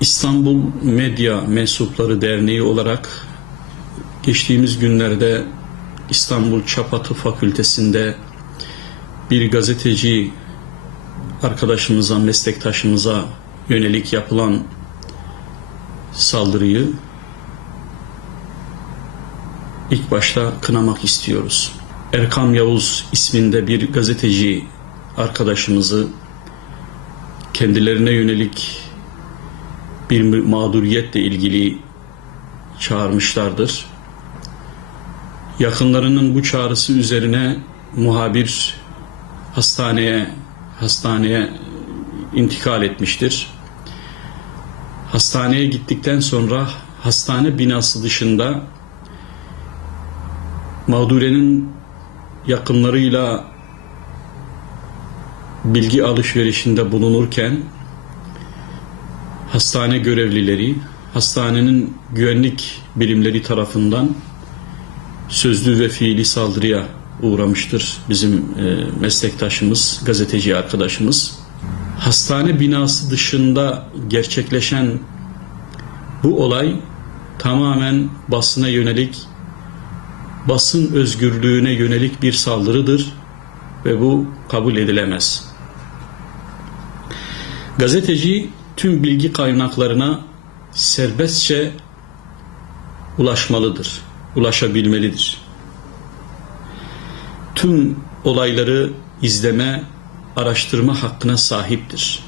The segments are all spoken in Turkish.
İstanbul Medya Mensupları Derneği olarak geçtiğimiz günlerde İstanbul Çapatı Fakültesi'nde bir gazeteci arkadaşımıza, meslektaşımıza yönelik yapılan saldırıyı ilk başta kınamak istiyoruz. Erkam Yavuz isminde bir gazeteci arkadaşımızı kendilerine yönelik bir mağduriyetle ilgili çağırmışlardır. Yakınlarının bu çağrısı üzerine muhabir hastaneye intikal etmiştir. Hastaneye gittikten sonra hastane binası dışında mağdurenin yakınlarıyla bilgi alışverişinde bulunurken hastane görevlileri, hastanenin güvenlik birimleri tarafından sözlü ve fiili saldırıya uğramıştır bizim meslektaşımız, gazeteci arkadaşımız. Hastane binası dışında gerçekleşen bu olay tamamen basına yönelik, basın özgürlüğüne yönelik bir saldırıdır ve bu kabul edilemez. Gazeteci tüm bilgi kaynaklarına serbestçe ulaşmalıdır, ulaşabilmelidir. Tüm olayları izleme, araştırma hakkına sahiptir.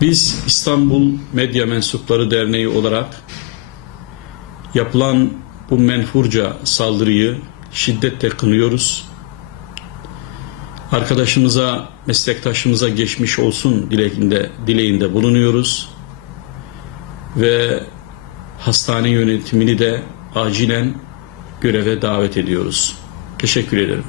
Biz İstanbul Medya Mensupları Derneği olarak yapılan bu menfurca saldırıyı şiddetle kınıyoruz. Arkadaşımıza, meslektaşımıza geçmiş olsun dileğinde bulunuyoruz. Ve hastane yönetimini de acilen göreve davet ediyoruz. Teşekkür ederim.